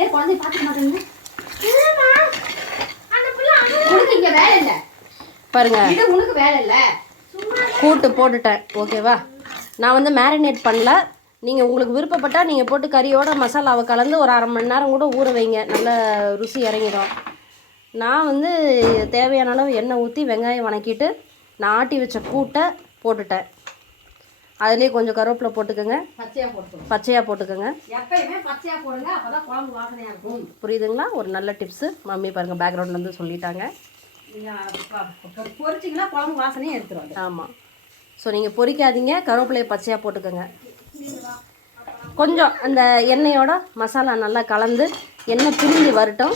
ஏன் குழந்தைய பார்த்துக்க மாட்டேங்க? உனக்கு இங்கே வேலை இல்லை பாருங்க, இது உனக்கு வேலை இல்லை. கூட்டு போட்டுட்டேன் ஓகேவா. நான் வந்து மேரினேட் பண்ணல. நீங்கள் உங்களுக்கு விருப்பப்பட்டால் நீங்கள் போட்டு கறியோட மசாலாவை கலந்து ஒரு 1/2 மணி நேரம் கூட ஊற வைங்க, நல்ல ருசி இறங்கிடும். நான் வந்து தேவையான அளவு எண்ணெய் ஊற்றி வெங்காயம் வணக்கிட்டு நான் ஆட்டி வச்ச கூட்டை போட்டுட்டேன். அதுலேயே கொஞ்சம் கருவேப்பிலை போட்டுக்கோங்க, பச்சையாக போட்டுக்கோங்க. எப்பயுமே பச்சையாக போடுங்க, அப்போ தான் குழம்பு வாசனையாக இருக்கும். புரியுதுங்களா? ஒரு நல்ல டிப்ஸு மம்மி பாருங்கள் பேக்ரவுண்ட்லேருந்து சொல்லிட்டாங்க. பொரிச்சிங்கன்னா குழம்பு வாசனையே எடுத்துருவாங்க. ஆமாம். ஸோ நீங்கள் பொரிக்காதீங்க, கருவேப்பிலையை பச்சையாக போட்டுக்கோங்க. கொஞ்சம் அந்த எண்ணெயோட மசாலா நல்லா கலந்து எண்ணெய் பிரிஞ்சு வரட்டும்.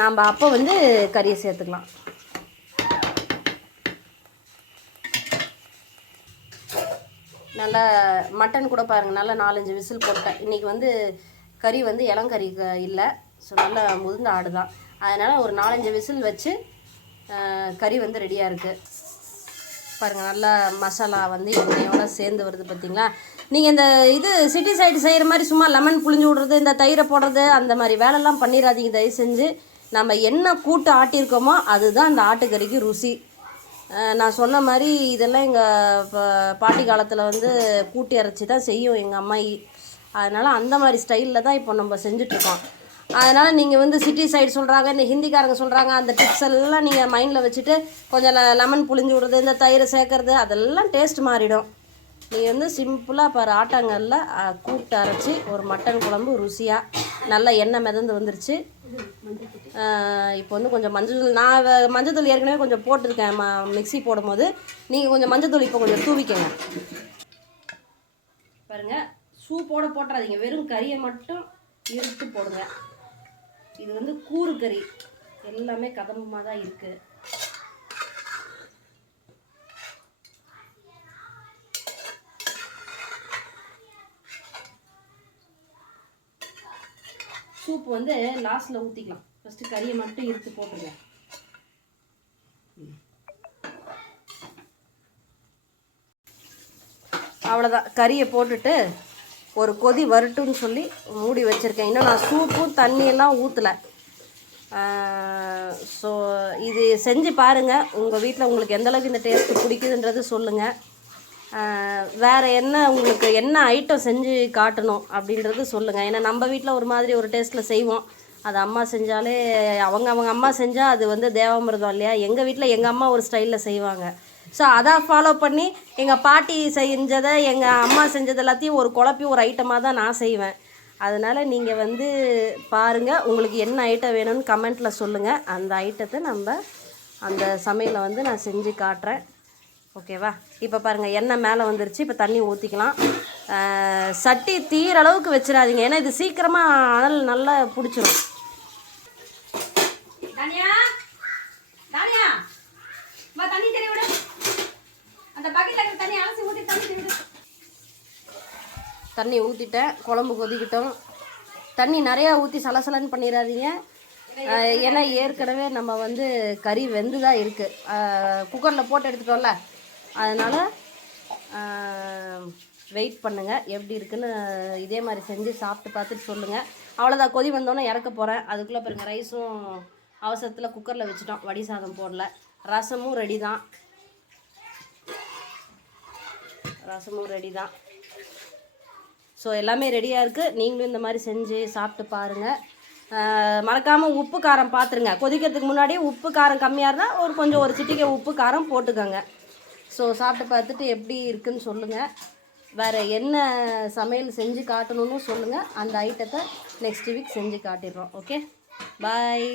நாம் அப்போ வந்து கறியை சேர்த்துக்கலாம். நல்லா மட்டன் கூட பாருங்கள், நல்லா 4-5 விசில் போட்டேன். இன்றைக்கி வந்து கறி வந்து இளங்கறி இல்லை, ஸோ நல்லா முதிர்ந்த ஆடு தான். அதனால் ஒரு 4-5 விசில் வச்சு கறி வந்து ரெடியாக இருக்குது. பாருங்கள் நல்லா மசாலா வந்து எண்ணெயோட சேர்ந்து வருது பார்த்திங்களா. நீங்கள் இந்த இது சிட்டி சைடு செய்கிற மாதிரி சும்மா லெமன் புழிஞ்சு விட்றது, இந்த தயிரை போடுறது, அந்த மாதிரி வேலைலாம் பண்ணிடாதீங்க தயவு செஞ்சு. நம்ம என்ன கூட்டு ஆட்டியிருக்கோமோ அதுதான் அந்த ஆட்டுக்கறிக்கு ருசி. நான் சொன்ன மாதிரி இதெல்லாம் எங்கள் பாட்டி காலத்தில் வந்து கூட்டி அரைச்சி தான் செய்யும் எங்கள் அம்மாயி. அதனால் அந்த மாதிரி ஸ்டைலில் தான் இப்போ நம்ம செஞ்சிட்ருக்கோம். அதனால் நீங்கள் வந்து சிட்டி சைடு சொல்கிறாங்க, இந்த ஹிந்திக்காரங்க சொல்கிறாங்க, அந்த டிப்ஸ் எல்லாம் நீங்கள் மைண்டில் வச்சுட்டு கொஞ்சம் லெமன் புழிஞ்சு விடுறது, இந்த தயிரை சேர்க்குறது, அதெல்லாம் டேஸ்ட் மாறிடும். நீங்கள் வந்து சிம்பிளாக பாரு ஆட்டாங்கல்ல கூட்டு அரைச்சி ஒரு மட்டன் குழம்பு ருசியாக நல்லா எண்ணெய் மிதந்து வந்துருச்சு. இப்போ வந்து கொஞ்சம் மஞ்சள் நான் மஞ்சள் ஏற்கனவே கொஞ்சம் போட்டிருக்கேன் மிக்ஸி போடும்போது. நீங்கள் கொஞ்சம் மஞ்சள் இப்போ கொஞ்சம் தூவிக்கங்க. பாருங்கள், சூப்போடு போட்டுறாதீங்க, வெறும் கறியை மட்டும் இறுத்து போடுங்க. இது வந்து கூறு கறி, எல்லாமே கதம்பமாக தான் இருக்குது. சூப் வந்து லாஸ்ட்டில் ஊற்றிக்கலாம், ஃபஸ்ட்டு கறியை மட்டும் இறுத்து போட்டுருங்க. அவ்வளோதான், கறியை போட்டுட்டு ஒரு கொதி வரட்டும்னு சொல்லி மூடி வச்சுருக்கேன். இன்னும் நான் சூப்பும் தண்ணியெல்லாம் ஊற்றலை. ஸோ இது செஞ்சு பாருங்கள், உங்கள் வீட்டில் உங்களுக்கு எந்தளவுக்கு இந்த டேஸ்ட்டு பிடிக்குதுன்றது சொல்லுங்கள். வேறு என்ன உங்களுக்கு என்ன ஐட்டம் செஞ்சு காட்டணும் அப்படின்றது சொல்லுங்கள். ஏன்னா நம்ம வீட்டில் ஒரு மாதிரி ஒரு டேஸ்ட்டில் செய்வோம். அது அம்மா செஞ்சாலே அவங்க அம்மா செஞ்சால் அது வந்து தேவாமிர்தம் இல்லையா. எங்கள் வீட்டில் எங்கள் அம்மா ஒரு ஸ்டைலில் செய்வாங்க. ஸோ அதை ஃபாலோ பண்ணி எங்கள் பாட்டி செஞ்சதை எங்கள் அம்மா செஞ்சது எல்லாத்தையும் ஒரு குழப்பி ஒரு ஐட்டமாக தான் நான் செய்வேன். அதனால் நீங்கள் வந்து பாருங்கள், உங்களுக்கு என்ன ஐட்டம் வேணும்னு கமெண்ட்டில் சொல்லுங்கள். அந்த ஐட்டத்தை நம்ம அந்த சமையலை வந்து நான் செஞ்சு காட்டுறேன். ஓகேவா? இப்போ பாருங்கள் எண்ணெய் மேலே வந்துருச்சு. இப்போ தண்ணி ஊற்றிக்கலாம். சட்டி தீர அளவுக்கு வச்சிடாதீங்க, ஏன்னா இது சீக்கிரமாக அனல் நல்லா பிடிச்சிரும். தண்ணி ஊற்றிட்டேன், குழம்பு கொதிக்கிட்டோம். தண்ணி நிறையா ஊற்றி சலசலன்னு பண்ணிடாதீங்க, ஏன்னா ஏற்கனவே நம்ம வந்து கறி வெந்து தான் இருக்குது. குக்கரில் போட்டு எடுத்துட்டோம்ல, அதனால் வெயிட் பண்ணுங்கள். எப்படி இருக்குன்னு இதே மாதிரி செஞ்சு சாப்பிட்டு பார்த்துட்டு சொல்லுங்கள். அவ்வளோதான், கொதி வந்தோன்னே இறக்க போகிறேன். அதுக்குள்ளே பாருங்கள் ரைஸும் அவசரத்தில் குக்கரில் வச்சுட்டோம், வடி சாதம் போடல. ரசமும் ரெடி தான், ஸோ எல்லாமே ரெடியாக இருக்குது. நீங்களும் இந்த மாதிரி செஞ்சு சாப்பிட்டு பாருங்கள். மறக்காமல் உப்பு காரம் பார்த்துருங்க. கொதிக்கிறதுக்கு முன்னாடி உப்பு காரம் கம்மியாக இருந்தால் ஒரு சிட்டிகை உப்பு காரம் போட்டுக்கோங்க. ஸோ சாப்பிட்டு பார்த்துட்டு எப்படி இருக்குன்னு சொல்லுங்கள். வேறு என்ன சமையல் செஞ்சு காட்டணும்னு சொல்லுங்கள். அந்த ஐட்டத்தை நெக்ஸ்ட் வீக் செஞ்சு காட்டிடுறோம். ஓகே, பாய்.